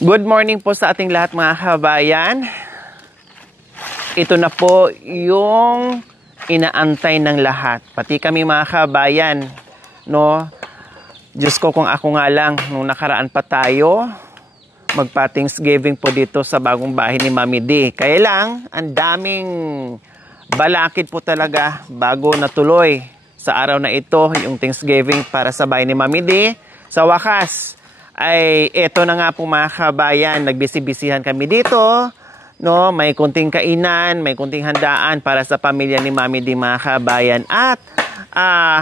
Good morning po sa ating lahat mga kabayan. Ito na po yung inaantay ng lahat. Pati kami mga kabayan, no? Diyos ko kung ako nga lang, nung nakaraan pa tayo, magpa-Thanksgiving po dito sa bagong bahay ni Mami D. Kaya lang, ang daming balakid po talaga bago natuloy sa araw na ito, yung Thanksgiving para sa bahay ni Mami D. Sa wakas, ay eto na nga po mga kabayan, nagbisi-bisihan kami dito, no? May kunting kainan, may kunting handaan para sa pamilya ni Mami D mga kabayan. At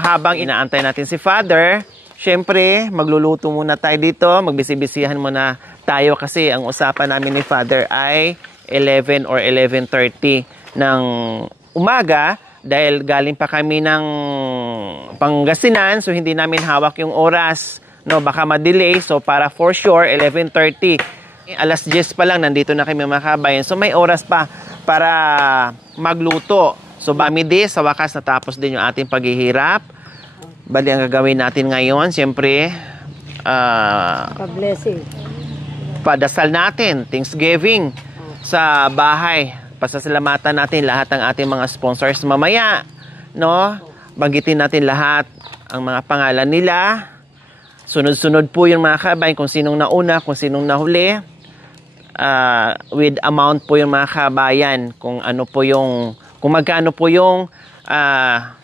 habang inaantay natin si Father, syempre magluluto muna tayo dito, magbisi-bisihan muna tayo kasi ang usapan namin ni Father ay 11 or 11:30 ng umaga dahil galing pa kami ng Pangasinan, so hindi namin hawak yung oras. No, baka ma-delay. So, para for sure, 11:30. Alas 10 pa lang, nandito na kami mga kabayan. So, may oras pa para magluto. So, Mami D, sa wakas natapos din yung ating paghihirap. Bali, ang gagawin natin ngayon, siyempre, pa-blessing. Padasal natin, Thanksgiving sa bahay. Pasasalamatan natin lahat ng ating mga sponsors mamaya. No? Banggitin natin lahat ang mga pangalan nila. Sunod-sunod po yung mga kabayan kung sinong nauna, kung sinong nahuli. With amount po yung mga kabayan, kung ano po yung, kung magkano po yung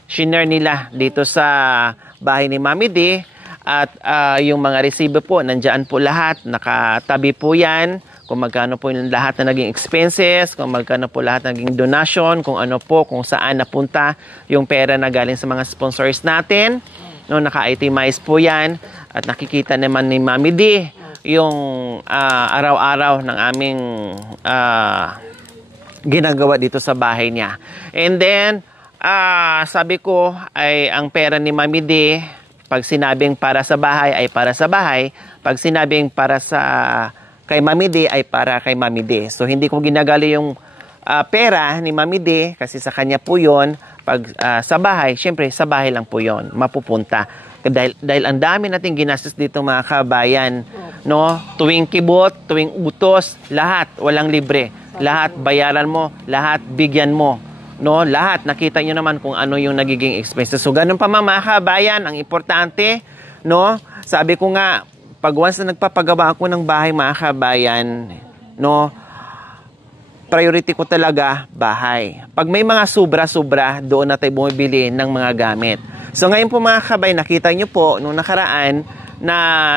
shinare nila dito sa bahay ni Mami D. At yung mga resibo po, nandyan po lahat, nakatabi po yan. Kung magkano po yung lahat na naging expenses, kung magkano po lahat naging donation, kung ano po, kung saan napunta yung pera na galing sa mga sponsors natin. No, naka-itemize po yan. At nakikita naman ni Mami D yung araw-araw ng aming ginagawa dito sa bahay niya. And then, sabi ko ay ang pera ni Mami D, pag sinabing para sa bahay ay para sa bahay, pag sinabing para sa kay Mami D ay para kay Mami D. So, hindi ko ginagali yung pera ni Mami D kasi sa kanya po yun. Pag sa bahay, syempre sa bahay lang po yon mapupunta. Dahil ang dami nating ginastos dito mga kabayan, no? Tuwing kibot, tuwing utos, lahat, walang libre. Lahat, bayaran mo, lahat, bigyan mo. No? Lahat, nakita nyo naman kung ano yung nagiging expenses. So, ganun pa mga kabayan, ang importante, no? Sabi ko nga, pag once na nagpapagawa ako ng bahay mga kabayan, no? Priority ko talaga bahay. Pag may mga sobra-sobra, doon na tayo bumibili ng mga gamit. So ngayon po mga kabay, nakita nyo po nung nakaraan na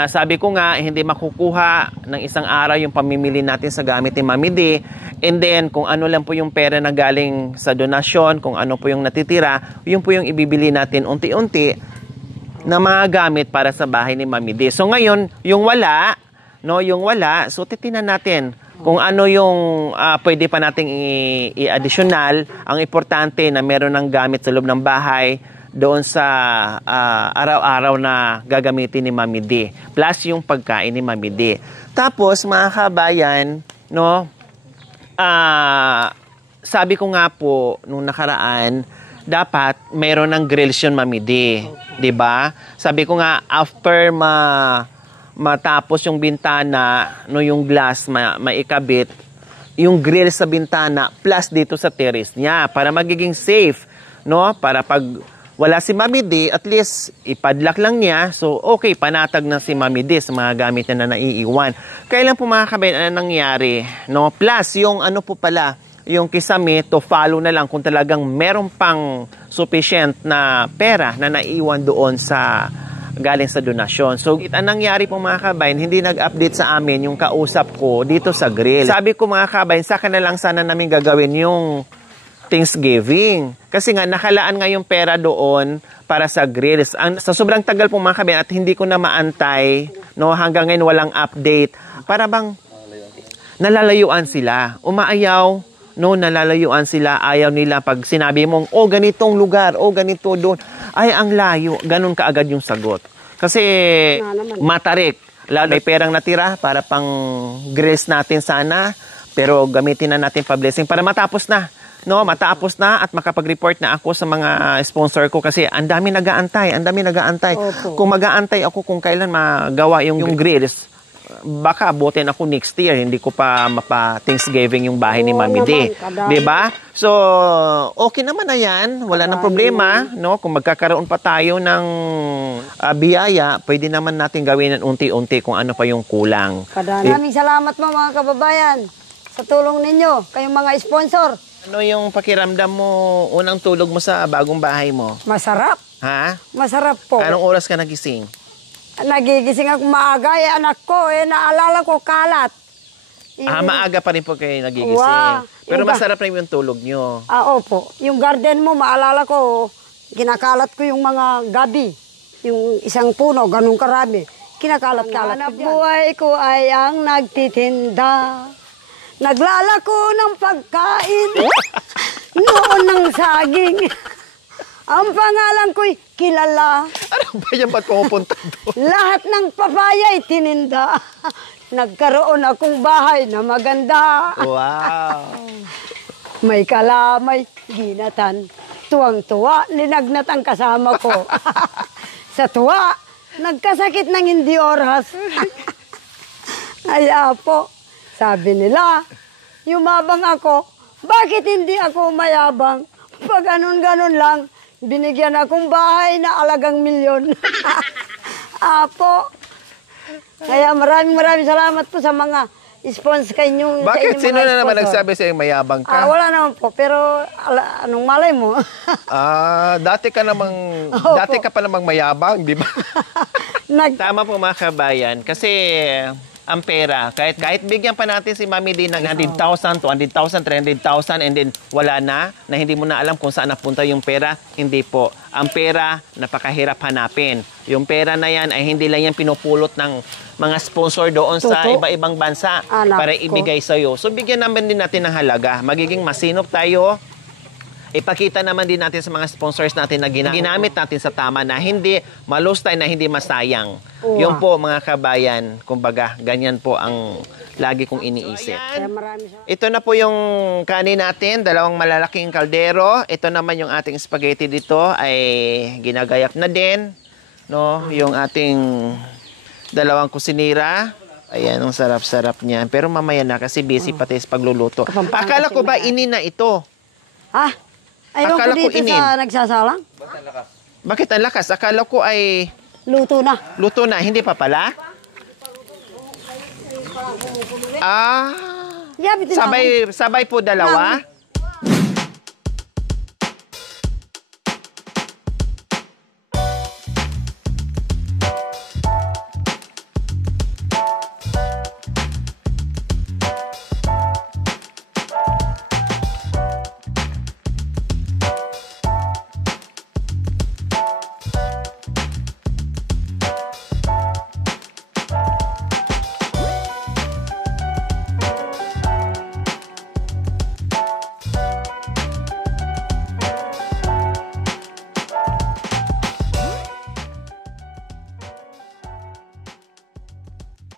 sabi ko nga, hindi makukuha ng isang araw yung pamimili natin sa gamit ni Mami D. And then kung ano lang po yung pera na galing sa donasyon, kung ano po yung natitira, yun po yung ibibili natin unti-unti na mga gamit para sa bahay ni Mami D. So ngayon, yung wala, no, yung wala, so titinan natin kung ano yung pwede pa nating i-additional. Ang importante na meron ng gamit sa loob ng bahay doon sa araw-araw na gagamitin ni Mami D. Plus yung pagkain ni Mami D. Tapos mga kabayan, no, sabi ko nga po nung nakaraan, dapat meron ng grills yun Mami D. Diba? Sabi ko nga, after matapos yung bintana, no, yung glass maikabit, yung grill sa bintana plus dito sa terrace niya para magiging safe, no? Para pag wala si Mami D, at least ipadlock lang niya. So, okay, panatag na si Mami D sa mga gamit na naiiwan. Kailan po mga kabayan, ano nangyari, no? Plus, yung ano po pala, yung kisame, to follow na lang kung talagang meron pang sufficient na pera na naiiwan doon sa galing sa donasyon. So, ang nangyari po mga kabayan, hindi nag-update sa amin yung kausap ko dito sa grill. Sabi ko mga kabayan, saka na lang sana namin gagawin yung Thanksgiving. Kasi nga, nakalaan nga yung pera doon para sa grills. Sa sobrang tagal po mga kabayan at hindi ko na maantay, no, hanggang ngayon walang update. Para bang nalalayuan sila. Umaayaw, no, nalalayuan sila. Ayaw nila pag sinabi mong, oh, ganitong lugar, oh, ganito doon. Ay, ang layo. Ganun kaagad yung sagot. Kasi matarik. Lalo may perang natira para pang grills natin sana. Pero gamitin na natin pa-blessing para matapos na. No, matapos na at makapag-report na ako sa mga sponsor ko kasi ang dami nag-aantay, ang dami nag-aantay. Kung mag-aantay ako kung kailan magawa yung grills, baka abutin ako next year, hindi ko pa mapa-Thanksgiving yung bahay ni Oo Mami D. naman, kadami. 'Di ba? So, okay naman na yan. Wala nang problema, no? Kung magkakaroon pa tayo ng biyaya, pwede naman natin gawin ng unti-unti kung ano pa yung kulang. Maraming salamat mo mga kababayan sa tulong ninyo, kayong mga sponsor. Ano yung pakiramdam mo, unang tulog mo sa bagong bahay mo? Masarap. Ha? Masarap po. Anong oras ka nagising? Nagigising ako maaga, anak ko, naalala ko kalat. Maaga pa rin po kayo nagigising. Wow. Pero Iba. masarap rin yung tulog nyo. Opo. Yung garden mo, maalala ko, kinakalat ko yung mga gabi. Yung isang puno, ganun karami. Kinakalat-kalat. Ang buhay ko ay ang nagtitinda. Naglalako ng pagkain. Noon ng saging. Ang pangalan ko'y kilala. Ano ba yan? Ba't pumupunta doon? Lahat ng papaya'y tininda. Nagkaroon akong bahay na maganda. Wow. May kalamay, ginatan. Tuwang-tuwa, linagnat ang kasama ko. Sa tuwa, nagkasakit ng hindi oras. Ay, apo, sabi nila, yumabang ako. Bakit hindi ako mayabang? Pag ganun-ganun lang, binigyan akong bahay na alagang milyon. Apo, kaya maraming salamat po sa mga sponsor kayo. Bakit? Sino na naman nagsabi sa'yo mayabang ka? Wala naman po, pero anong malay mo? Dati ka pa namang mayabang, di ba? Tama po mga kabayan, kasi ang pera, kahit bigyan pa natin si Mami D ng 100,000, 200,000, 300,000 and then wala na hindi mo na alam kung saan napunta yung pera, hindi po. Ang pera, napakahirap hanapin. Yung pera na yan ay hindi lang yan pinupulot ng mga sponsor doon sa iba-ibang bansa para ibigay sa'yo. So bigyan naman din natin ng halaga. Magiging masinop tayo. Ipakita naman din natin sa mga sponsors natin na ginamit natin sa tama na hindi malustay, na hindi masayang. Yun po mga kabayan, kumbaga, ganyan po ang lagi kong iniisip. Ito na po yung kanin natin, 2 malalaking kaldero. Ito naman yung ating spaghetti dito ay ginagayap na din. No? Yung ating 2 kusinira. Ayan, ang sarap-sarap niyan. Pero mamaya na kasi busy pati sa pagluluto. Akala ko ba inin na ito? Ayun ko dito sa nagsasalang. Bakit ang lakas? Akala ko ay Luto na. luto na. Hindi pa pala? Sabay po dalawa?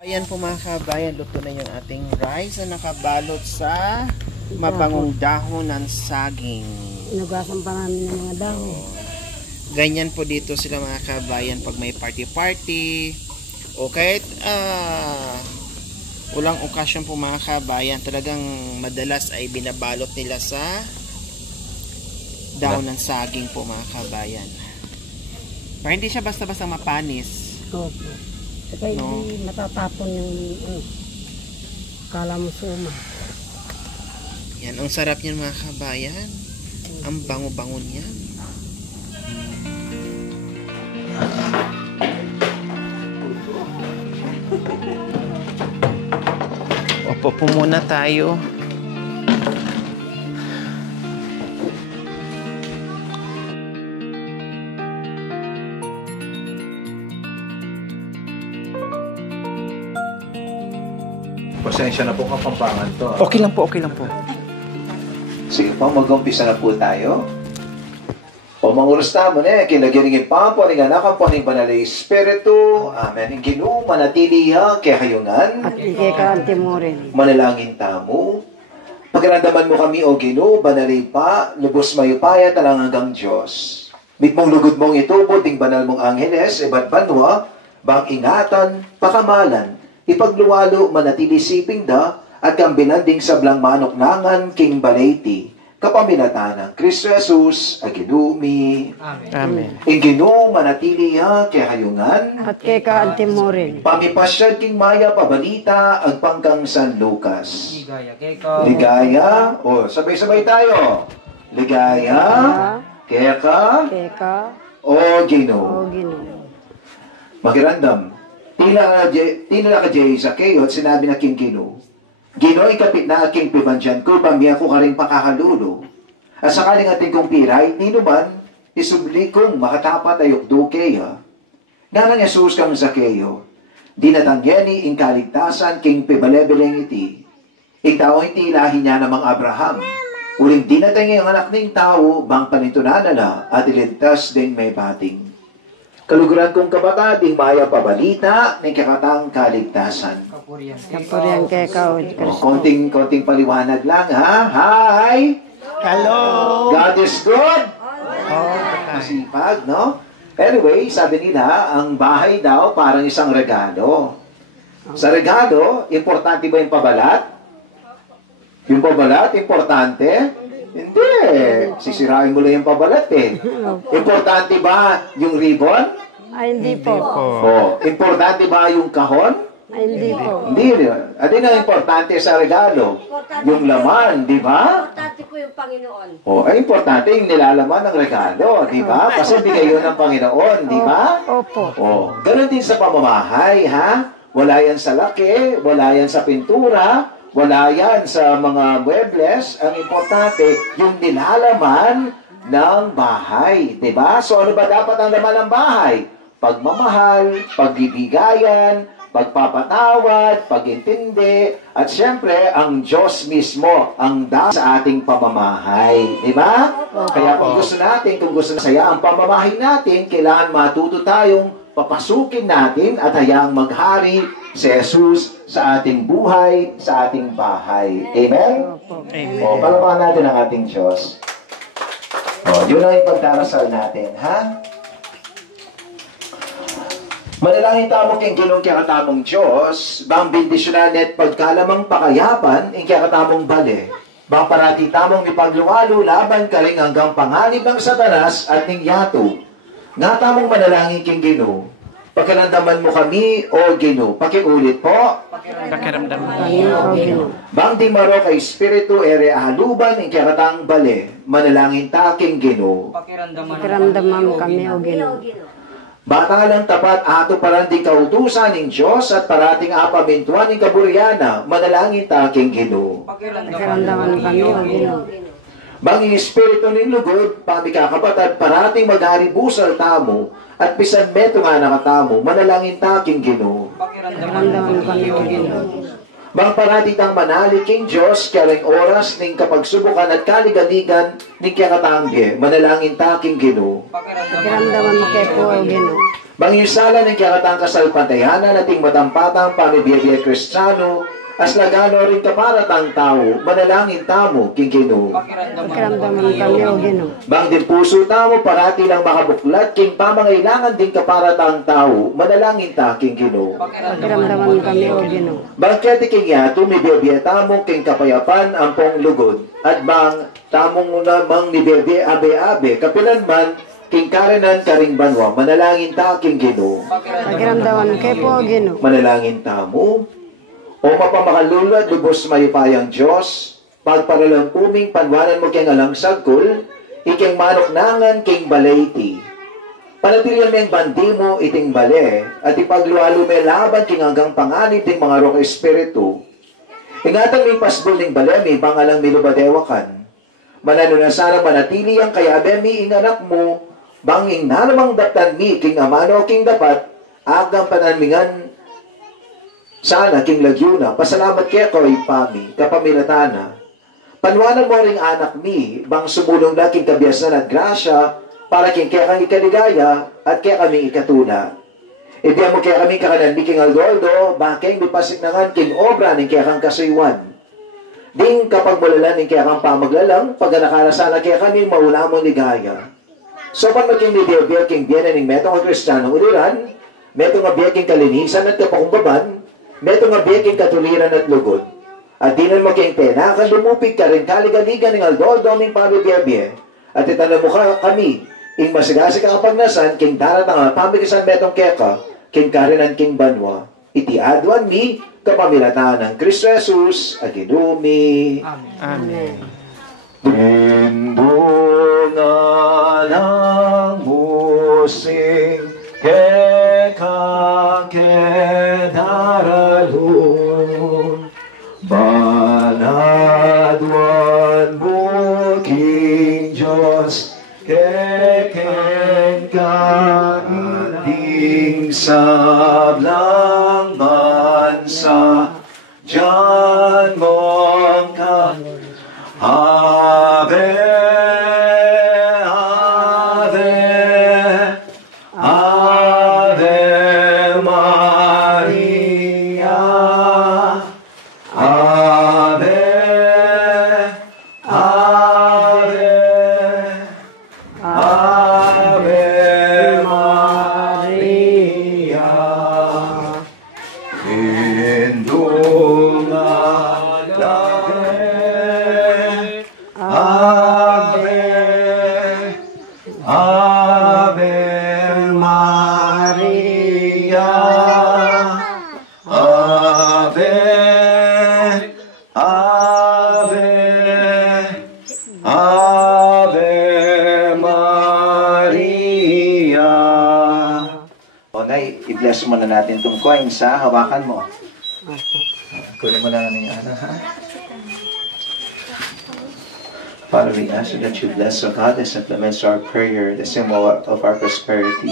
Ayan po mga kabayan, luto na yung ating rice na nakabalot sa mabangong dahon ng saging. Inugasan pa namin ng mga dahon. Ganyan po dito sila mga kabayan pag may party-party o kahit walang okasyon po mga kabayan, talagang madalas ay binabalot nila sa dahon ng saging po mga kabayan. Para hindi siya basta-basta mapanis. Opo. Kaya hindi matatapon yung kala mo suma. Yan, ang sarap niyan mga kabayan. Ang bango-bango niyan. Opo po muna tayo. Pasensya na po Kapampangan to. Okay lang po, okay lang po. Sige po, mag-umpisa na po tayo. O mangulos naman kinagiringin pa po rin anak po rin banalay Espiritu. Amen. Ginu, manatiliya, kaya kayungan. At hindi ka antimurin. Manalangin tamo. Pagkarandaman mo kami, O Ginu, banalay pa, lubos mayupaya talang hanggang Diyos. Mit mong lugod mong ito, puting banal mong angheles, iba't banwa, bang ingatan, pakamalan, ipagluwalo manatili siping da, at kang binanding sa blang manoknangan king balayti, kapamilatanang Kristo Jesus, a ginumi. Amen. In ginoo manatili ya, kay hayungan, At kay ka antimorin. pamipasyad king maya pabalita, ag pangkang San Lucas. Ligaya kay ka. Ligaya, sabay-sabay tayo. Ligaya, keka, Kay ka o Ginoo. o Ginoo. Magirandam. Tinala ka Jay sa kayo at sinabi na king Ginoo. Ginoo ikapit na aking pibansyan ko, pamiya ko ka rin pakakalulo. At sakaling ating kong piray, ninuman, isubli kong makatapat ayok dukeya. Nga nang Jesus kang Zakeo, dinatangyeni ing kaligtasan king pibalebeleng iti. Ing tao iti ilahi niya namang Abraham. Uling dinatangi ang anak ng tao, bang panitunanala at ilintas din may bating. Kaluguran kong kabata, ding maya pabalita, ng kakatang kaligtasan. Kapurian Kapurian kay ka o Konting paliwanag lang, ha? Hi! Hello! God is good! Masipag, no? Anyway, sabi nila, ang bahay daw parang isang regalo. Sa regalo, importante ba yung pabalat? Yung pabalat, importante? Hindi. Sisirain mo lang yung pabalat eh. Importante ba yung ribbon? Ay, hindi po. Importante ba yung kahon? Ay, hindi po. Hindi. Ano na importante sa regalo? Yung laman, di ba? Importante po yung Panginoon. Ay importante yung nilalaman ng regalo, di ba? Kasi bigay yun ng Panginoon, di ba? Opo. Ganun din sa pamamahay, ha? Wala yan sa laki, wala yan sa pintura, wala yan sa mga muebles. Ang importante, yung nilalaman ng bahay, di ba? So ano ba dapat ang laman ng bahay? Pagmamahal, pagbibigayan, pagpapatawad, pagintindi, at syempre, ang Diyos mismo ang dapat sa ating pamamahay. Di ba? Kaya kung gusto na saya ang pamamahay natin, kailangan matuto tayong papasukin natin at hayaang maghari si Jesus sa ating buhay, sa ating bahay. Amen? Palapakan natin ang ating Diyos. Yun ang ipagdarasal natin, ha? Manalangin tamo king Ginong kakatamong Diyos, bang bindisyonan at pagkalamang pakayapan, ing kakatamong bali. Bang parati tamong ipagluwalo, laban ka rin hanggang panganib ng Satanas at ning yato. Nga tamong manalangin king Ginoo, pagkalandaman mo kami, o Ginoo. Pakiulit po. Pakiramdam mo. Kami o Ginoo. Bang di maro kay Espiritu ere ahaluban, ing kakatang bali. Manalangin ta king Ginoo. Pakiramdaman kami o Ginoo. Bata lang tapat ato parang di kautusan ng Diyos at parating apamintuan ng kaburiana, manalangin ta king Ginoo. Pakiramdaman kami o Ginoo. Banging Espiritu ng lugod, pati kakabatad, parating maghari-busal tamo, at pisan meto nga nakatamo, manalangin ta king Ginoo. Pakiramdaman kami o Ginoo. Bang parati tang manali king Diyos, karing oras ning kapagsubukan at kaligaligan ning kakatangge, manalangin ta king Ginoo. Pakiramdaman kay po o Ginoo. Bang yusala ng kakatang kasalpatayanan ating matampatang pamibiyabiyay Kristiyano, as lagano rin kaparatang tao, manalangin tamo king Ginoo. Pakiramdaman kami o Ginoo. Bang din puso tamo parati lang makabuklat king pamangailangan din kaparatang tao, manalangin ta king Ginoo. Pakiramdaman kami o Ginoo. Bang kati king yato mibiyabiyay tamo king kapayapan ang pong lugod, at bang tamong namang nibiyabiyay abe-abe kapilanman king karenan karing banwa, manalangin ta king Ginoo. Pakiramdaman kay po o Ginoo. Manalangin tamo. O mapamakalulad, lubos mayupayang Diyos, pagparalang uming panwanan mo keng alang sagkul, iking manoknangan king balayti. Panatilian meng bandi mo iting bale, at ipaglualo may laban king hanggang panganib ding mga rong espiritu. Ingatan may pasbol ning bale, may bangalang milubadewakan. Manano na sana manatili ang kayabe mi inanak mo, banging nalamang daptan mi king amano king dapat, agang pananmingan sana king lagyuna, pasalamat kaya ko ipami, kapamilatana. Panwanan mo ring anak mi, bang sumulong na king kabiyasan at grasya, para king kaya kang ikaligaya, at kaya kami ikatuna. Ibiya mo kaya kami kakanan mi king Algoldo, bakeng bipasik na nga king obra ning kaya kang kasaywan. Ding kapag mulalan ning kaya kang pamaglalang, pag nakarasana kaya kami maula mo ligaya. So pag maging nidiyabiyag king biyanan ning metong Kristiyano uliran, metong abiyag king kalinisan at kapakumbaban, Meto nga biyaking katuliran at lugod. At dinan mo kayong pena, kan lumupig ka rin kaligaligan ng aldoldo ng pamibiyabye. At itanong mo ka kami, ing masigasi ka kapagnasan, king darat ang pamikisan metong keka, king karinan king banwa. Iti adwan mi, kapamilatan ng Kristo Jesus, at inumi. Amen. Timbunga ng musing, keka kedaralun, banadwan buking Diyos, keken kainding sablang bansa, Diyan mong ka, Ave, Ave, Ave Maria, Ave, Ave, Ave Maria. Ave, Ave Maria, Ave, Ave, Ave Maria. O, Nay, i-bless mo na natin itong coins, ha? Hawakan mo. Kunin mo lang niya, ha? Father, we ask you that you bless, O God, as implements our prayer, the symbol of our prosperity.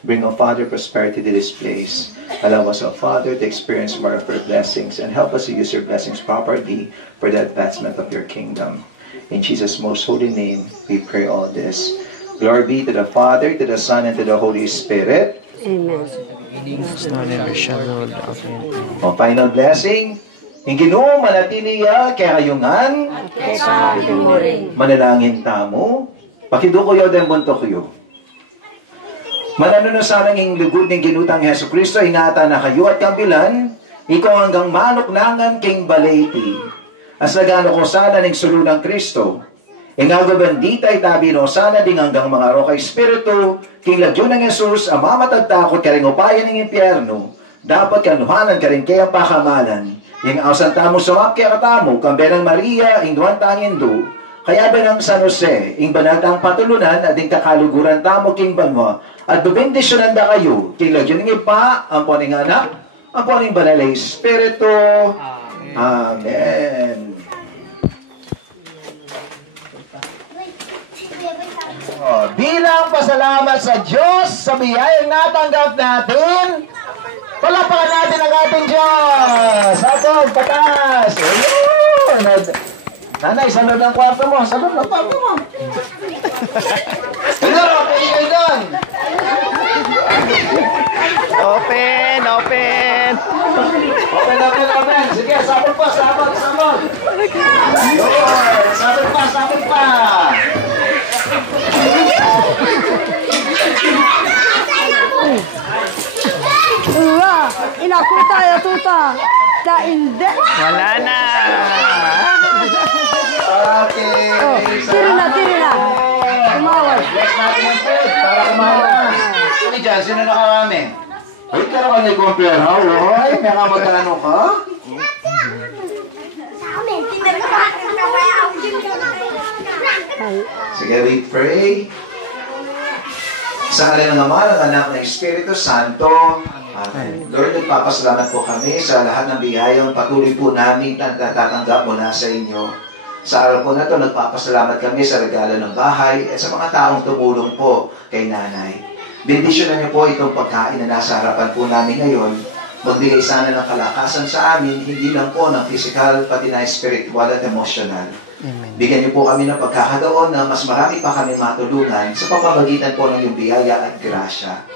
Bring, O Father, prosperity to this place. Allow us, O Father, to experience more of your blessings and help us to use your blessings properly for the advancement of your kingdom. In Jesus' most holy name, we pray all this. Glory be to the Father, to the Son, and to the Holy Spirit. Amen. O final blessing. Ang Ginoo manatiliya kaya kayungan manalangin tamo pakidukoyo den buntokuyo. Manano na sana ng lugod ng ginutang Hesus Kristo ingatan na kayo at kambilan ikaw hanggang manuknangan king balayti. As nagano ko sana ng sulunang Kristo. Ingago bandita itabi no sana ding hanggang mga roka espiritu king lagyo ng Hesus ang mamatagtakot karing upayan ng impyerno. Dapat kanuhanan ka rin kayang pakamalan. Yung ausan tamo sumap kaya katamo, kambe ng Maria, ing duwan tangin do. Kaya ba ng San Jose, ing banatang patulunan, at ing kakaluguran tamo king banwa, at bubindisyonan da kayo, king lagyo ng ipa, ang poning anak, ang poning banalay Espiritu. Amen. Bilang pasalamat sa Diyos sa biyayang natanggap natin, palapakan natin ang ating Diyos! Atong pataas! Ayun! Nanay, salod ng kwarto mo! Salod ng kwarto mo! Hello! Pwede kayo doon! Open, open! Open, open, open! Sige, sabot pa! Sabot, sabot! Ayun! Sabot pa! Sabot pa! Inakuta ya tuta. Da inde. Wala na! Okay. Oh, tiri na, tiri na. Tumawag. Bless natin ang food para kumain. Sino dyan? Sino nakarami? Ay, kaya ka nag-compare, ha? Uy, may kamagkano ka? Sige, we pray. Sa ngalan ng Ama, ng Anak, ng Espiritu Santo. Amen. Lord, nagpapasalamat po kami sa lahat ng biyayang patuloy po namin natatanggap mula sa inyo. Sa araw po na ito, nagpapasalamat kami sa regalo ng bahay at sa mga taong tumulong po kay Nanay. Bendisyonan niyo po itong pagkain na nasa harapan po namin ngayon. Magbigay sana ng kalakasan sa amin, hindi lang po ng physical, pati na spiritual at emotional. Amen. Bigyan niyo po kami ng pagkakataon na mas marami pa kami matulungan sa pamamagitan po ng iyong biyaya at grasya.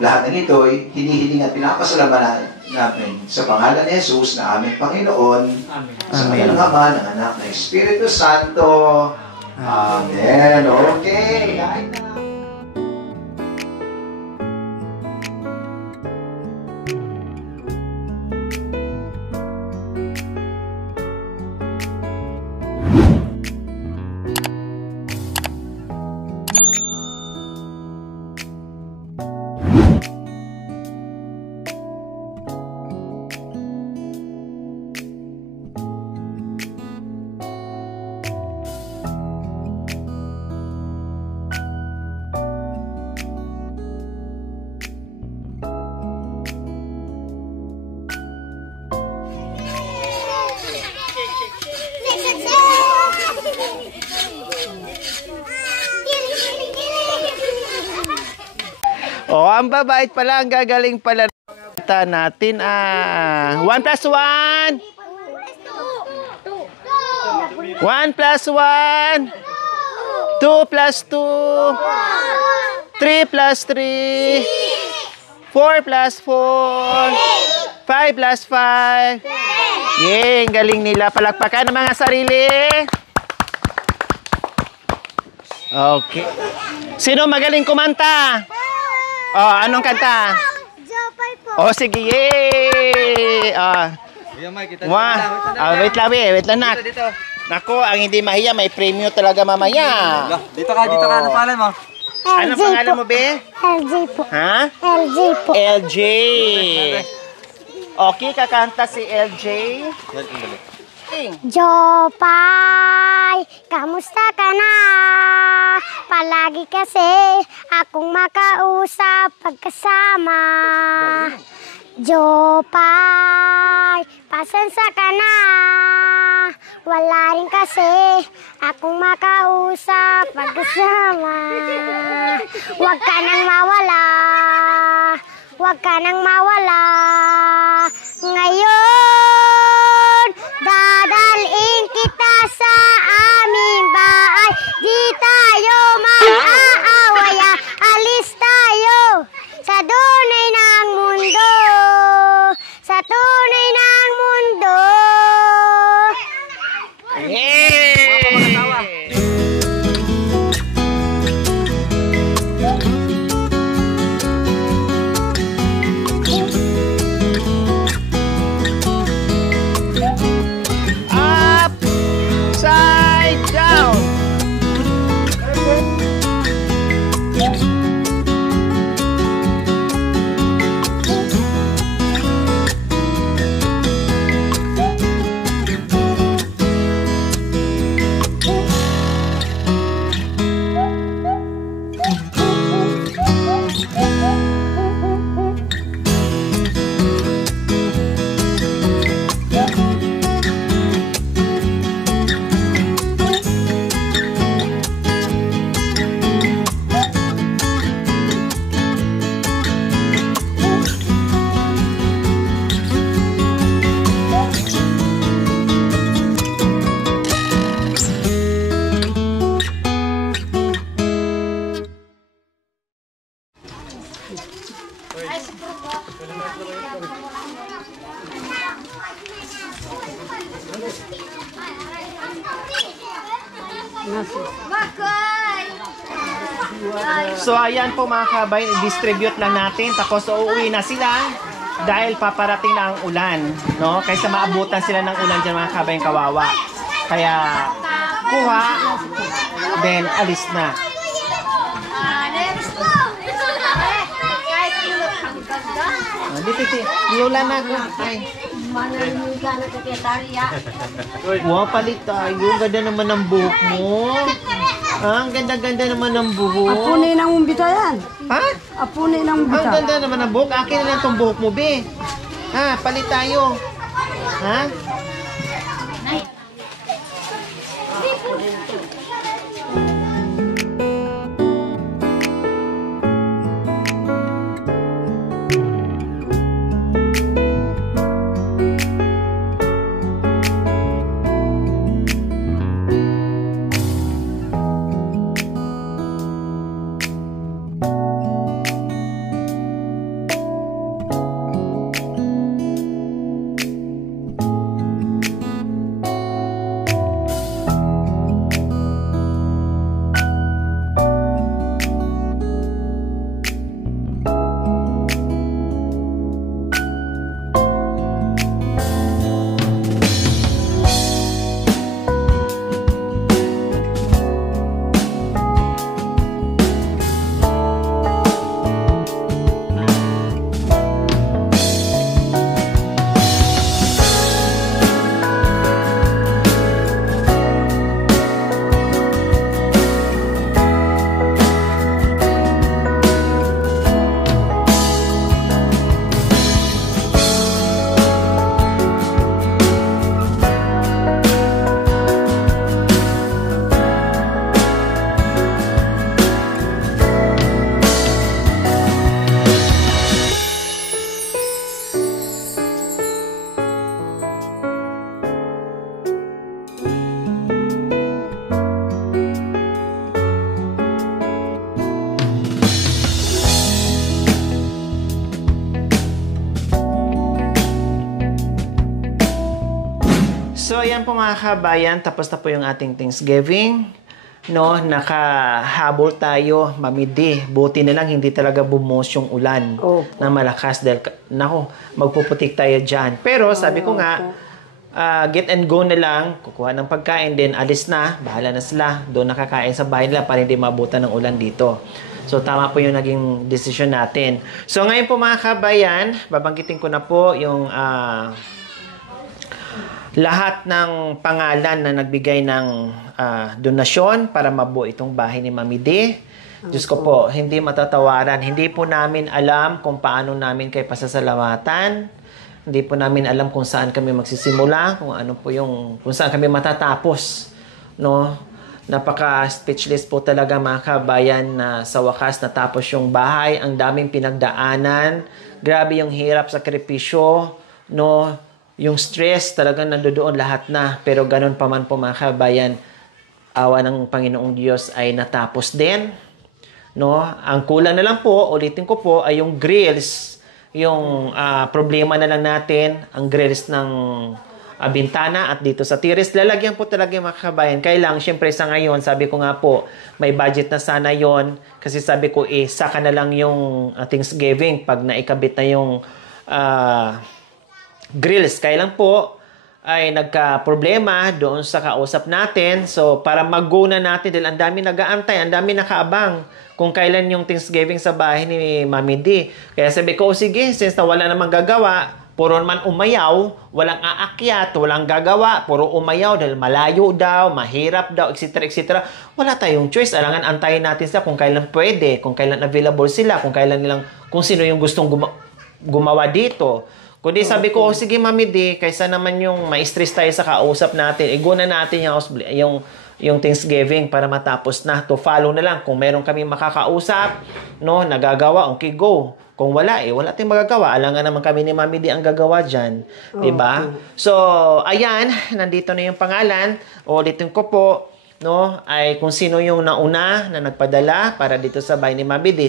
Lahat ng ito ay hinihiling at pinapasalamatan namin sa pangalan ni Jesus na aming Panginoon. Amen. Sa ngalan ng Ama, ng Anak, ng Espiritu Santo. Amen. Okay. Kain na. Oh, ang babait pala, ang gagaling pala natin. 1 plus 1. 1 plus 1. 2 plus 2. 3 plus 3. 4 plus 4. 5 plus 5. Yay, ang galing nila. Palakpakan ng mga sarili. Okay. Sino magaling kumanta? Oh, anong kanta? Jopay po. Oh, sige. Yay! Wait lang, nak. Nako, ang hindi mahiya, may premyo talaga mamaya. Dito ka, ano pangalan mo? Anong pangalan mo, be? LJ po. Ha? LJ po. LJ. Okay, kakanta si LJ. Jopay, kamusta ka na? Palagi kasi akong makausap pagkasama. Jopay, pasensya ka na. Wala rin kasi akong makausap pagkasama. Huwag ka nang mawala. Huwag ka nang mawala. Ngayon, dadalhin kita sa aming bahay. Di tayo mag-aawaya. Alis tayo sa tunay ng mundo. Sa tunay ng mundo. Yay! Upside down. So ayan po mga kabayan, i-distribute lang natin tapos uuwi na sila dahil paparating na ang ulan, no? Kaysa maabutan sila ng ulan dyan mga kabayan, kawawa. Kaya kuha, then alis na. Dito, ulan na. Ay. Wow, palit tayo. Ganda naman ng buhok mo. Ah, ang ganda-ganda naman ng buhok. Apunin ng umbita yan. Ha? Apunin ng Ang umbita. ganda naman ng buhok. Akin na lang itong buhok mo, be. Ha, palit tayo. Ha? ayan po mga kabayan, tapos na po yung ating Thanksgiving. No, nakahabol tayo, mamidi. Buti na lang hindi talaga bumos yung ulan na malakas dahil nako, magpuputik tayo diyan. Pero sabi ko nga, get and go na lang, kukuha ng pagkain din, alis na, bahala na sila. Doon nakakain sa bahay nila para hindi mabutan ng ulan dito. So tama po yung naging decision natin. So ngayon po mga kabayan, babanggitin ko na po yung lahat ng pangalan na nagbigay ng donasyon para mabuo itong bahay ni Mami D. Diyos ko po, hindi matatawaran. Hindi po namin alam kung paano namin kayo pasasalamatan. Hindi po namin alam kung saan kami magsisimula, kung ano po kung saan kami matatapos. No? Napaka-speechless po talaga mga kabayan na sa wakas natapos yung bahay. Ang daming pinagdaanan. Grabe yung hirap, sakripisyo, no? Yung stress talagang nandoon lahat na. Pero ganun pa man po mga kabayan, awa ng Panginoong Diyos ay natapos din. No? Ang kulang na lang po, ulitin ko po, ay yung grills. Yung problema na lang natin, ang grills ng bintana at dito sa tiris. Lalagyan po talaga yung mga kabayan. Kailang, syempre sa ngayon, sabi ko nga po, may budget na sana yon. Kasi sabi ko, saka na lang yung Thanksgiving pag naikabit na yung grills. Kailan po ay nagka-problema doon sa kausap natin. So, para mag-go na natin dahil ang dami nag-aantay, ang dami nakaabang kung kailan yung Thanksgiving sa bahay ni Mami D. Kaya sabi ko, sige, since na wala namang gagawa, puro naman umayaw, walang aakyat, walang gagawa, puro umayaw dahil malayo daw, mahirap daw, etc. etc. Wala tayong choice. Alangan antayin natin sila kung kailan pwede, kung kailan available sila, kung sino yung gustong gumawa dito. Kundi sabi ko, sige Mami D, kaysa naman yung ma-stress tayo sa kausap natin, iguna natin yung Thanksgiving para matapos na. To follow na lang. Kung meron kami makakausap, no, nagagawa, okay, go. Kung wala, wala tayong magagawa. Alangan naman kami ni Mami D ang gagawa dyan. Diba? So, ayan, nandito na yung pangalan. Ulitin ko po, no, ay kung sino yung nauna na nagpadala para dito sa bahay ni Mami D.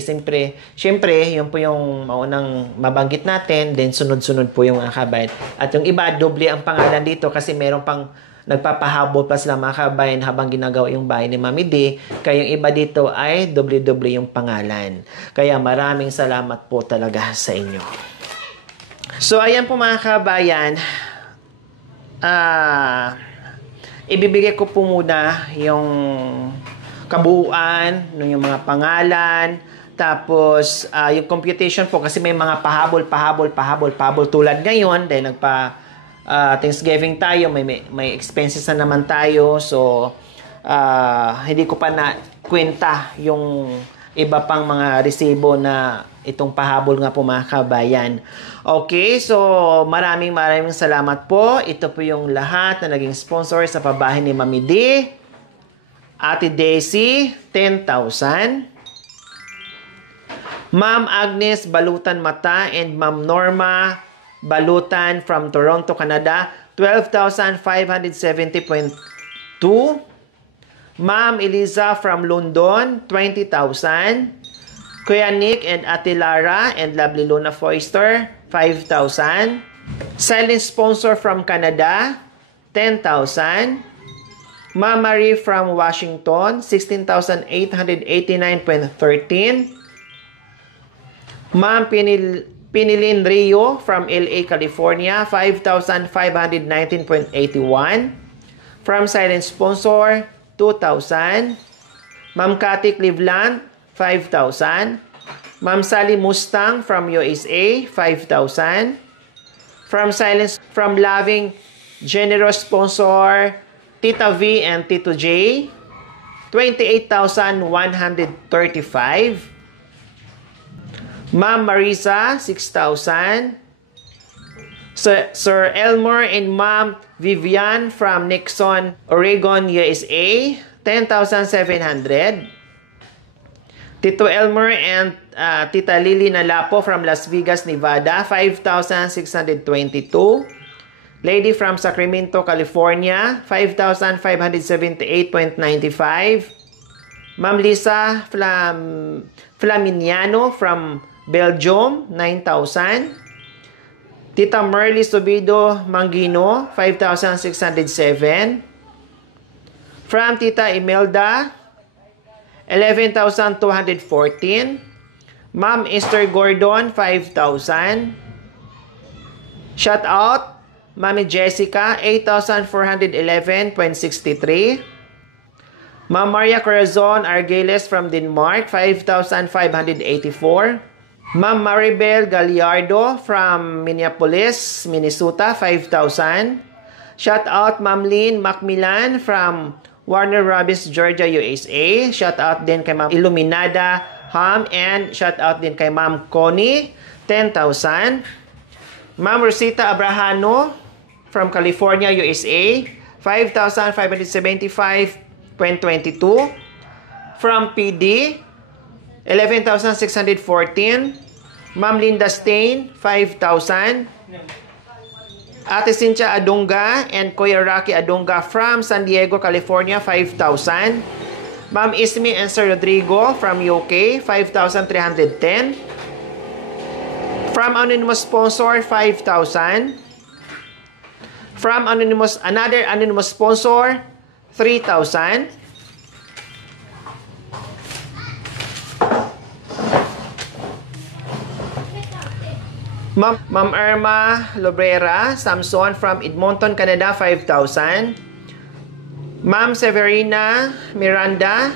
Siyempre, yun po yung maunang mabanggit natin, then sunod-sunod po yung kabayan. At yung iba, doble ang pangalan dito kasi meron pang nagpapahabol pa sila mga kabayan habang ginagawa yung bahay ni Mami D. Kaya yung iba dito ay doble-doble yung pangalan. Kaya maraming salamat po talaga sa inyo. So, ayan po mga kabayan. Ibibigay ko po muna yung kabuuan, yung mga pangalan, tapos yung computation po kasi may mga pahabol tulad ngayon dahil Thanksgiving tayo, may expenses na naman tayo, so hindi ko pa na kwenta yung iba pang mga resibo na itong pahabol nga po mga kabayan. Okay, so maraming salamat po. Ito po yung lahat na naging sponsor sa pabahay ni Mami D. Ate Daisy, 10,000. Ma'am Agnes Balutan Mata and Ma'am Norma Balutan from Toronto, Canada, 12,570.2. Ma'am Eliza from London, 20,000. Kuya Nick and Ate Lara and Lovely Luna Foister, 5,000. Silent sponsor from Canada, 10,000. Ma'am Marie from Washington, 16,889.13. Ma'am Pinilin Rio from LA, California, 5,519.81. From silent sponsor, 2,000. Ma'am Cathy Cleveland, 5,000. Ma'am Sally Mustang from USA, 5,000. From loving generous sponsor Tita V and Tito J, 28,135. Ma'am Marisa, 6,000. Sir Elmer and Ma'am Vivian from Nixon, Oregon, USA, 10,700. Tito Elmer and Tita Lily Nalapo from Las Vegas, Nevada, 5,622. Lady from Sacramento, California, 5,578.95. Ma'am Lisa Flaminiano from Belgium, 9,000. Tita Merly Subido Mangino, 5,607. From Tita Imelda, 11,214. Ma'am Esther Gordon, 5,000. Shout out, Mami Jessica, 8,411.63. Ma'am Maria Corazon Argeles from Denmark, 5,584. Ma'am Maribel Gallardo from Minneapolis, Minnesota, 5,000. Shout out, Ma'am Lynn Macmillan from Warner Robins, Georgia, USA. Shout out din kay Ma'am Illuminada Ham, and shout out din kay Ma'am Connie, 10,000. Ma'am Rosita Abrahano from California, USA, 5,575.22. From PD, 11,614. Ma'am Linda Stain, 5,000. Ate Cynthia Adunga and Kuya Rocky Adunga from San Diego, California, 5,000. Ma'am Ismi and Sir Rodrigo from UK, 5,310. From anonymous sponsor, 5,000. From another anonymous sponsor, 3,000. Ma'am Irma Lobrera Samson from Edmonton, Canada, 5,000. Ma'am Severina Miranda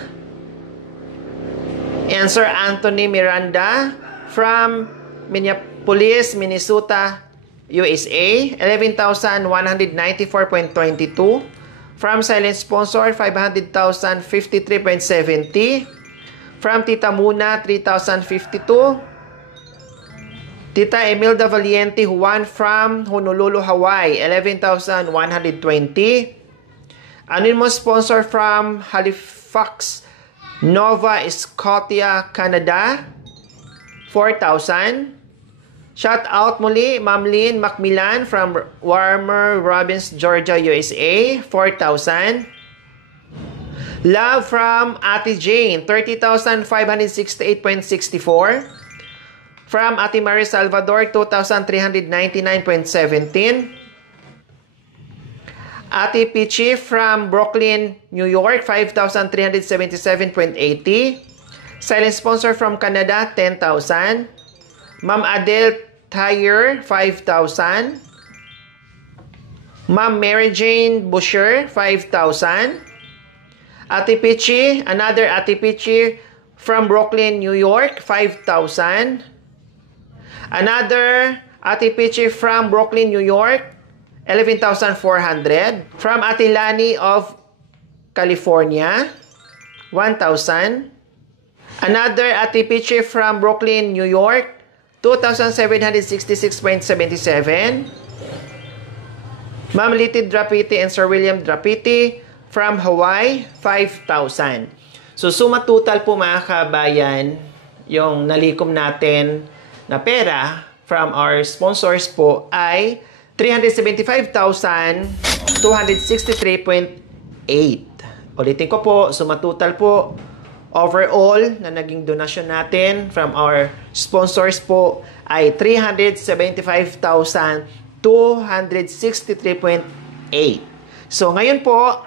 and Sir Anthony Miranda from Minneapolis, Minnesota, USA, 11,194.22. From silent sponsor, 500,053.70. From Tita Muna, 3,052. Tita Emilda Valiente Juan from Honolulu, Hawaii, 11,120. Anonymous sponsor from Halifax, Nova Scotia, Canada, 4,000. Shout out muli, Ma'am Lynn Macmillan from Warner Robins, Georgia, USA, 4,000. Love from Ate Jane, 30,568.64. From Ate Marie Salvador, 2,399.17. Ate Pichi from Brooklyn, New York, 5,377.80. Silent sponsor from Canada, 10,000. Ma'am Adele Thayer, 5,000. Ma'am Mary Jane Busher, 5,000. Ate Pichi, another Ate Pichi from Brooklyn, New York, 5,000. Another Ate Pichi from Brooklyn, New York, 11,400. From Ate Lani of California, 1,000. Another Ate Pichi from Brooklyn, New York, 2,766.77. Ma'am Litty Drapiti and Sir William Drapiti from Hawaii, 5,000. So, suma total po mga kabayan, yung nalikom natin na pera from our sponsors po ay 375,263.8. Ulitin ko po, suma total po, overall na naging donasyon natin from our sponsors po ay 375,263.8. So ngayon po,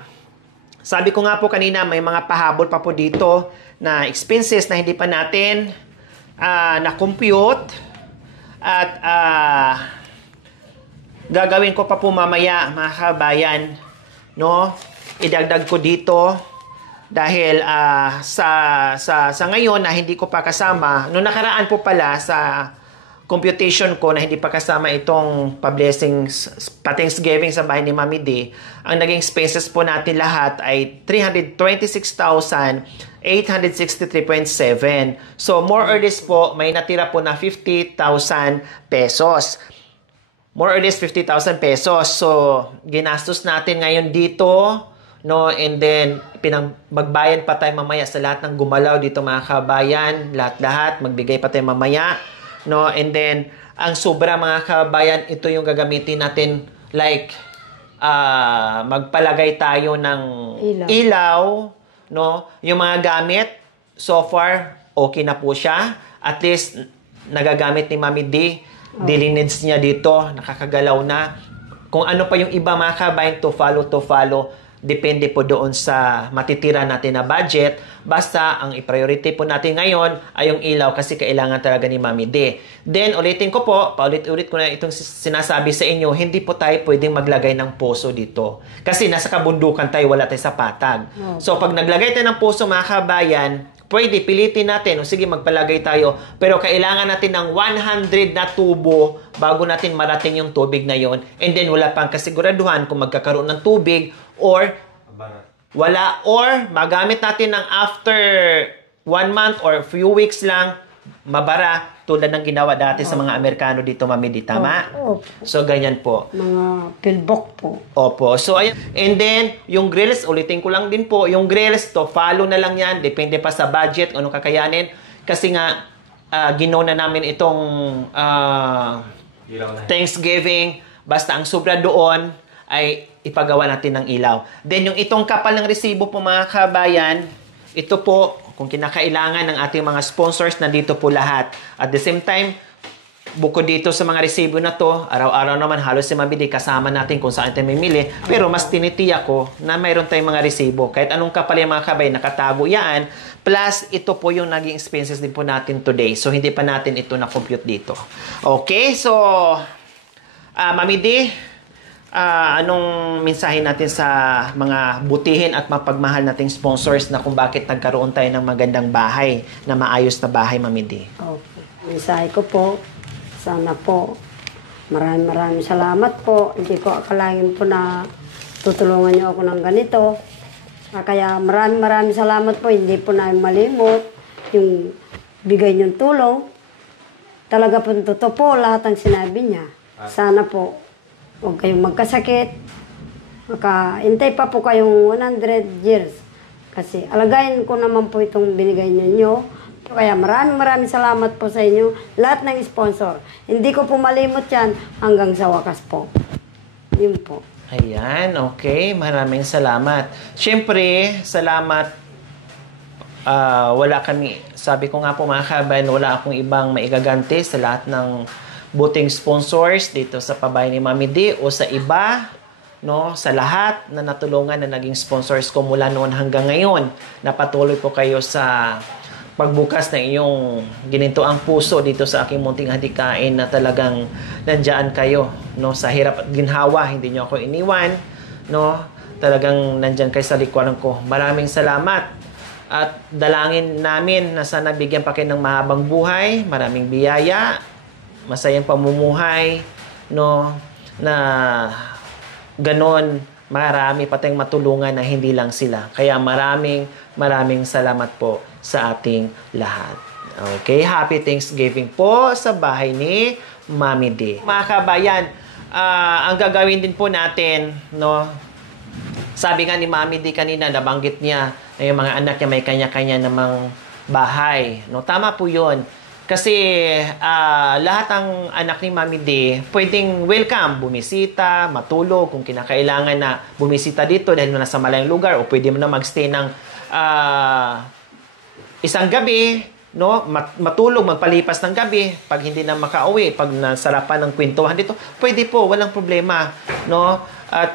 sabi ko nga po kanina, may mga pahabol pa po dito na expenses na hindi pa natin na-compute at gagawin ko pa po mamaya mga kabayan, no? Idagdag ko dito dahil sa ngayon na hindi ko pa kasama, no nakaraan po pala sa computation ko na hindi pa kasama itong pa-blessings, pa-Thanksgiving sa bahay ni Mami D, ang naging expenses po natin lahat ay 326,863.7. So, more or less po, may natira po na 50,000 pesos. More or less 50,000 pesos. So, ginastos natin ngayon dito, no? And then, magbayad pa tayo mamaya sa lahat ng gumalaw dito mga kabayan. Lahat-lahat, magbigay pa tayo mamaya. No? And then, ang sobra mga kabayan, ito yung gagamitin natin like magpalagay tayo ng ilaw, no? Yung mga gamit, so far, okay na po siya. At least, nagagamit ni Mami D Daily needs niya dito, nakakagalaw na. Kung ano pa yung iba mga kabayan, to follow. Depende po doon sa matitira natin na budget. Basta, ang i-priority po natin ngayon ay yung ilaw kasi kailangan talaga ni Mami D. Then, ulitin ko po, paulit-ulit ko na itong sinasabi sa inyo, hindi po tayo pwedeng maglagay ng poso dito. Kasi nasa kabundukan tayo, wala tayo sa patag. So, pag naglagay tayo ng poso mga kabayan, pwede, pilitin natin. O sige, magpalagay tayo. Pero kailangan natin ng 100 na tubo bago natin marating yung tubig na yon. And then, wala pang kasiguraduhan kung magkakaroon ng tubig or wala. Or magamit natin ng after 1 month or few weeks lang, mabara. Tulad ng ginawa dati sa mga Amerikano dito, Mami D. Tama? So, ganyan po. Mga pilbok po. Opo. So, ayan. And then, yung grills, ulitin ko lang din po, yung grills, to follow na lang yan. Depende pa sa budget, anong kakayanin. Kasi nga, ginawa na namin itong Thanksgiving. Basta ang sobra doon ay ipagawa natin ng ilaw. Then, yung itong kapal ng resibo po mga kabayan, ito po, kung kinakailangan ng ating mga sponsors, nandito po lahat. At the same time, bukod dito sa mga resibo na to, araw-araw naman halos si Mami D kasama natin kung saan tayo mamili. Pero mas tinitiyak ko na mayroon tayong mga resibo. Kahit anong kapal yung mga kabay, nakatago yan. Plus, ito po yung naging expenses din po natin today. So, hindi pa natin ito na-compute dito. Okay, so, Mami D, anong mensahe natin sa mga butihin at mapagmahal nating sponsors na kung bakit nagkaroon tayo ng magandang bahay, na maayos na bahay, Mami D? Okay. Mensahe ko po, sana po, maraming salamat po. Hindi ko akalain po na tutulungan niyo ako ng ganito. Kaya maraming salamat po. Hindi po namin malimot yung bigay niyong tulong. Talaga po totoo po lahat ang sinabi niya. Sana po, huwag kayong magkasakit. Makaintay pa po kayong 100 years. Kasi alagayin ko naman po itong binigay ninyo. Kaya maraming salamat po sa inyo. Lahat ng sponsor. Hindi ko po malimot yan hanggang sa wakas po. Yun po. Ayan, okay. Maraming salamat. Siyempre, salamat. Wala kami, sabi ko nga po mga kabayan, wala akong ibang maigaganti sa lahat ng buting sponsors dito sa pabahay ni Mami D o sa iba, no, sa lahat na natulungan na naging sponsors ko mula noon hanggang ngayon. Napatuloy po kayo sa pagbukas ng iyong ginintoang puso dito sa aking munting hadikain na talagang nandiyan kayo, no, sa hirap at ginhawa, hindi niyo ako iniwan, no, talagang nandiyan kayo sa likuran ko. Maraming salamat at dalangin namin na sana bigyan pa kayo ng mahabang buhay, maraming biyaya, masayang pamumuhay, no, na ganon, marami pa tayong matulungan na hindi lang sila. Kaya maraming salamat po sa ating lahat. Okay, happy Thanksgiving po sa bahay ni Mami D. Mga kabayan, ang gagawin din po natin, no, sabi nga ni Mami D kanina, nabanggit niya na yung mga anak niya may kanya-kanya namang bahay. No, tama po yun. Kasi lahat ng anak ni Mami D pwedeng welcome, bumisita, matulog kung kinakailangan na bumisita dito dahil nasa malayong lugar, o pwede mo na magstay ng isang gabi, no, matulog, magpalipas ng gabi pag hindi na makauwi, pag nasarapan ng kwentuhan dito, pwede po, walang problema, no. At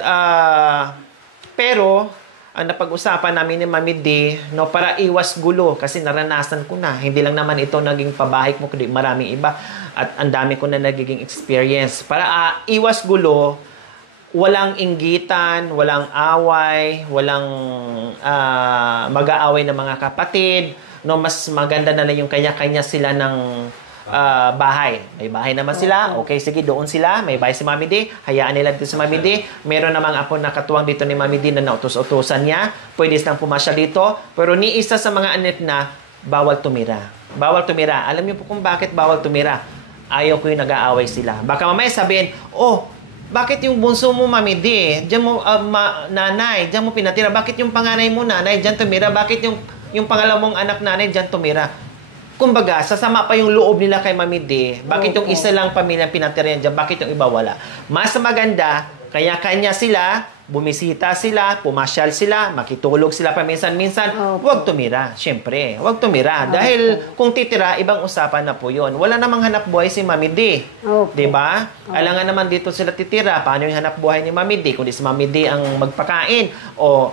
pero ang napag-usapan namin ni Mami D, no, para iwas gulo, kasi naranasan ko na. Hindi lang naman ito naging pabahay mo, kundi maraming iba. At ang dami ko na nagiging experience. Para iwas gulo, walang inggitan, walang away, walang mag-aaway ng mga kapatid. No, mas maganda na lang yung kanya-kanya sila ng bahay. May bahay naman sila. Okay, sige, doon sila. May bahay si Mami D. Hayaan nila dito si Mami D. Meron namang apo na katuwang dito ni Mami D na nautos-utusan niya. Pwede silang pumasya dito. Pero ni isa sa mga anak na bawal tumira. Bawal tumira. Alam niyo po kung bakit bawal tumira? Ayaw ko yung nag-aaway sila. Baka mamaya sabihin, oh, bakit yung bunso mo, Mami D? Diyan mo, nanay, diyan mo pinatira. Bakit yung panganay mo, nanay, diyan tumira? Bakit yung pangalawang anak, nanay, diyan tumira? Kumbaga, sasama pa yung loob nila kay Mami D. Bakit yung isa lang pamilya pinatira yan dyan? Bakit yung iba wala? Mas maganda, kanya-kanya sila, bumisita sila, pumasyal sila, makitulog sila paminsan-minsan, Opo. huwag tumira. Siyempre, huwag tumira. Dahil kung titira, ibang usapan na po yun. Wala namang hanap buhay si Mami D. Opo. Diba? Alangan naman dito sila titira. Paano yung hanap buhay ni Mami D? Kundi si Mami D ang magpakain o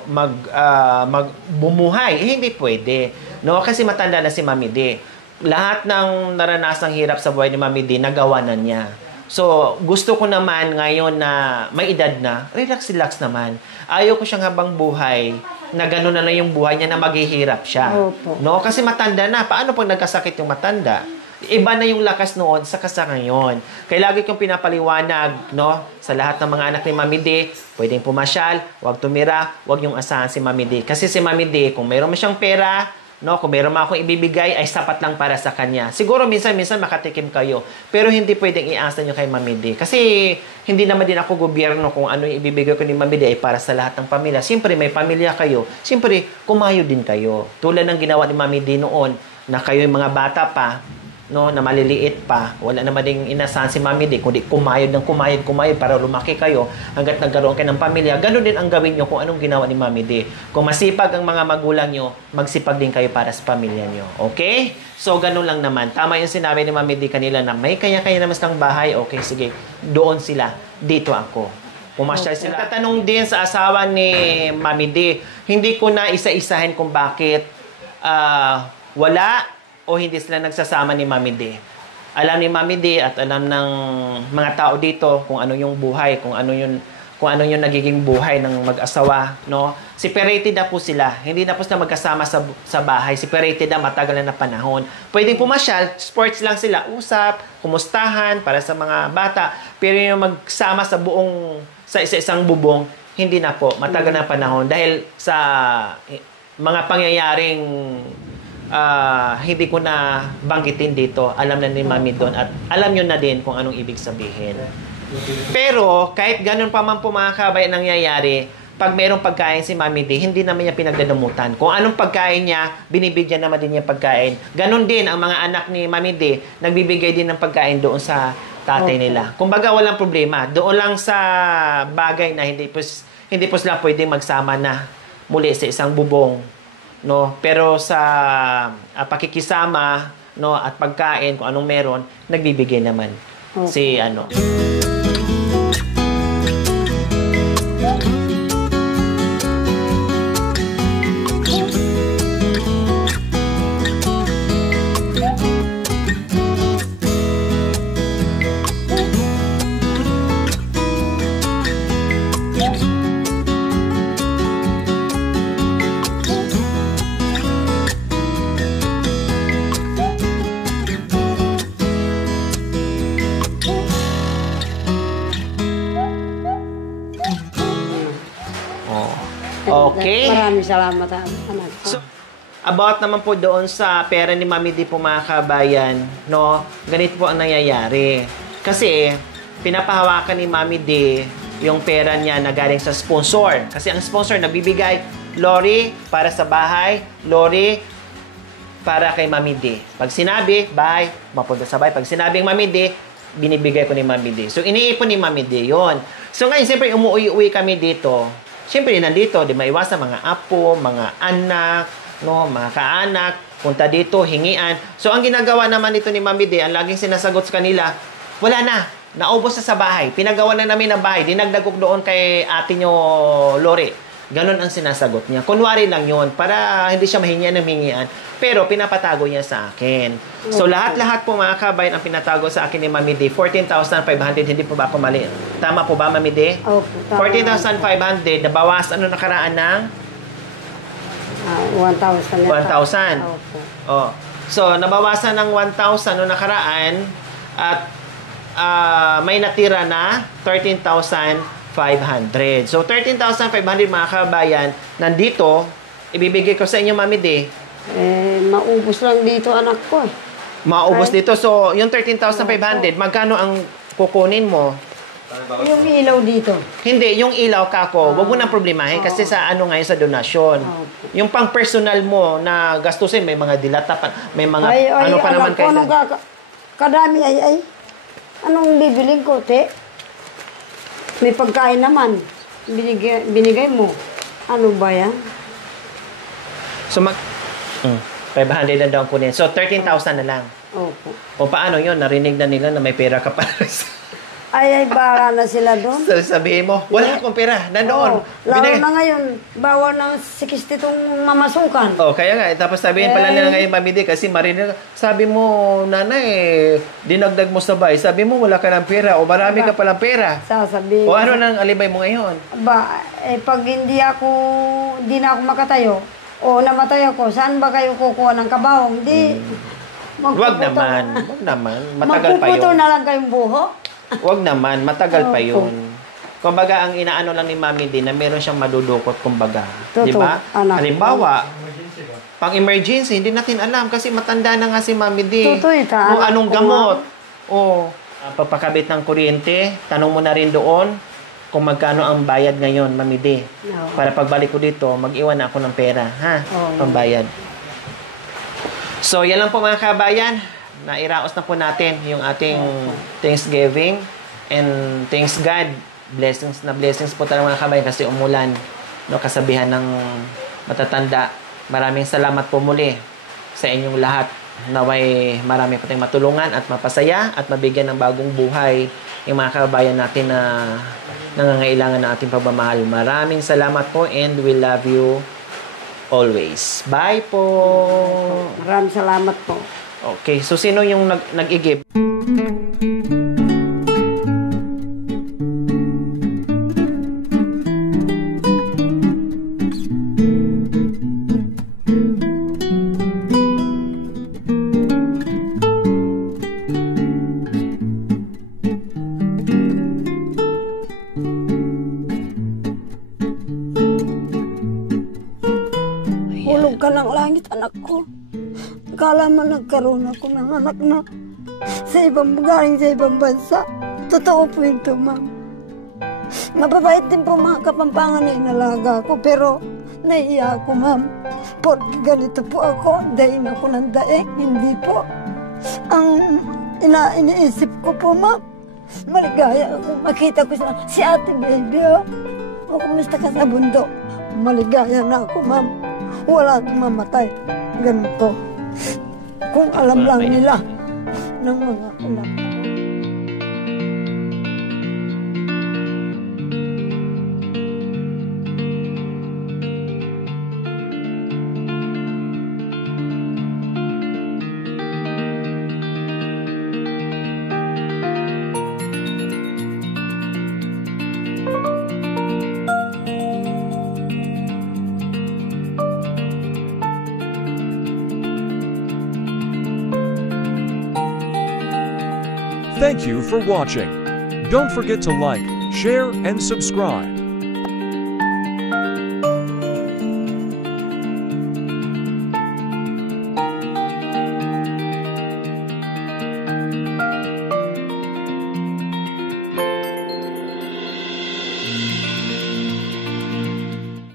bumuhay. Hindi pwede. No? Kasi matanda na si Mami D. Lahat ng naranasang hirap sa buhay ni Mami D, nagawa na niya. So, gusto ko naman ngayon na may edad na, relax naman. Ayaw ko siyang habang buhay na gano'n na lang yung buhay niya na maghihirap siya. Opo. No? Kasi matanda na. Paano pag nagkasakit yung matanda? Iba na yung lakas noon sa ngayon. Kaya lagi kong pinapaliwanag, no, sa lahat ng mga anak ni Mami D, pwedeng pumasyal, huwag tumira, huwag yung asahan si Mami D. Kasi si Mami D, kung mayroon mo siyang pera, no, kung mayroon akong ibibigay, ay sapat lang para sa kanya. Siguro minsan makatikim kayo. Pero hindi pwedeng iasa nyo kay Mami D. Kasi hindi naman din ako gobyerno kung ano yung ibibigay ko ni Mami D ay para sa lahat ng pamilya. Siyempre, may pamilya kayo. Siyempre, kumayo din kayo. Tulad ng ginawa ni Mami D noon, na kayo yung mga bata pa, no, na maliliit pa, wala naman ding inasahan si Mami D, kundi kumayod para lumaki kayo hanggat nagkaroon kayo ng pamilya. Ganun din ang gawin nyo kung anong ginawa ni Mami D. Kung masipag ang mga magulang nyo, magsipag din kayo para sa pamilya nyo. Okay? So, ganun lang naman. Tama yung sinabi ni Mami D kanila na may kanya-kanya naman silang bahay. Okay, sige. Doon sila. Dito ako. Pumasyal sila. Tatanong din sa asawa ni Mami D, hindi ko na isa-isahin kung bakit wala o hindi sila nagsasama ni Mami D. Alam ni Mami D at alam ng mga tao dito kung ano yung buhay, kung ano yung nagiging buhay ng mag-asawa, no? Separated na po sila. Hindi na po sila magkasama sa bahay. Separated na, matagal na panahon. Pwedeng pumasyal, sports lang sila, usap, kumustahan para sa mga bata. Pero yung magsama sa isa-isang bubong, hindi na po. Matagal na panahon dahil sa mga pangyayaring hindi ko na banggitin dito. Alam na ni Mami doon at alam nyo na din kung anong ibig sabihin. Pero kahit ganun pa man po mga kabayan nangyayari, pag mayroong pagkain si Mami D, hindi naman niya pinagdadamutan. Kung anong pagkain niya, binibigyan naman din niya pagkain. Ganun din ang mga anak ni Mami D, nagbibigay din ng pagkain doon sa tatay nila. Kumbaga walang problema. Doon lang sa bagay na hindi po sila pwedeng magsama na muli sa isang bubong. No, pero sa pakikisama, no, at pagkain kung anong meron, nagbibigay naman si ano. Okay. Maraming salamat, anak ko. So, about naman po doon sa pera ni Mami D po mga kabayan, no, ganito po ang nangyayari. Kasi, pinapahawakan ni Mami D yung pera niya na galing sa sponsor. Kasi ang sponsor nagbibigay, Lori, para sa bahay, Lori, para kay Mami D. Pag sinabi, bahay, mapunta sa bahay. Pag sinabing Mami D, binibigay ko ni Mami D. So, iniipon ni Mami D yon. So, ngayon, siyempre, umuwi kami dito. Siyempre, nandito, di maiwasan mga apo, mga anak, no, mga kaanak, punta dito, hingian. So, ang ginagawa naman dito ni Mami D, ang laging sinasagot sa kanila, wala na, naubos na sa bahay. Pinagawa na namin ng bahay, dinagdagok doon kay ate nyo, Lori. Ganon ang sinasagot niya. Kunwari lang yun, para hindi siya mahingian ng hingian. Pero, pinapatago niya sa akin. So, lahat-lahat po mga kabayan ang pinatago sa akin ni Mami D, 14,500, hindi po ba ako mali? Tama po ba, Mami D? Opo, tama. 14,500, nabawas, ano nakaraan ng? 1,000. 1,000. Opo. Oh. So, nabawasan ng 1,000 no nakaraan at may natira na 13,500. So, 13,500 mga kabayan, nandito, ibibigay ko sa inyo, Mami D. Maubos lang dito, anak ko. Maubos dito. So, yung 13,500, magkano ang kukunin mo? Yung ilaw dito. Hindi, yung ilaw kako, wag mo nang problemahin kasi sa ano ngayon sa donasyon. Yung pang personal mo na gastusin, may mga dilata pa, may mga ano pa naman kayo. Anong kadami ay. Anong bibiling ko, te? May pagkain naman. binigay mo. Ano ba yan? So, 500 na daw kunin. So, 13,000 na lang. Opo. O paano yun? Narinig na nila na may pera ka para sa... Ay, bala na sila doon. So, sabihin mo, wala akong pera. Nandoon. Lalo na ngayon, bawal ng 60 itong mamasukan. Kaya nga. Tapos sabihin pala nila ngayon, Mami D, kasi marinig, sabi mo, nanay, dinagdag mo sabay. Sabi mo, wala ka ng pera o marami ka palang pera. Sasabihin. O ano nang alibay mo ngayon? Pag hindi na ako makatayo, o namatay ako, saan ba kayo kukuha ng kabahong? Di, Wag naman. Matagal pa magpuputo yun. na lang kayong buho. Wag naman, matagal pa yun. Kumbaga, ang inaano lang ni Mami din na meron siyang madudukot, kumbaga. Di ba? Halimbawa, pang emergency, hindi natin alam kasi matanda na nga si Mami D. Kung anong gamot. Papakabit ng kuryente, tanong mo na rin doon kung magkano ang bayad ngayon, Mami D. Para pagbalik ko dito, mag-iwan na ako ng pera, ha? Pambayad. So, yan lang po mga kabayan. Nairaos na po natin yung ating Thanksgiving and thanks God, blessings po talaga mga kabayan kasi umulan, no, kasabihan ng matatanda. Maraming salamat po muli sa inyong lahat. Naway marami po tayong matulungan at mapasaya at mabigyan ng bagong buhay yung mga kabayan natin na nangangailangan ng ating pagmamahal. Maraming salamat po and we love you always. Bye po! Maraming salamat po. Okay, so sino yung nag-i-give? Hulog ka ng langit, anak ko. Akala mo nagkaroon ako ng anak na galing sa ibang bansa. Totoo po ito, ma'am. Mababait din po mga kapampangan na inalaga ko, pero naiiya ako, ma'am. Porque ganito po ako, daing ako ng daing, hindi po. Ang iniisip ko po, ma'am, maligaya ako. Makita ko si ate baby, oh. O, kumusta ka sa bundok? Maligaya na ako, ma'am. Wala nang mamatay. Ganun po. Kung alam lang nila ng mga anak. Thank you for watching. Don't forget to like, share, and subscribe.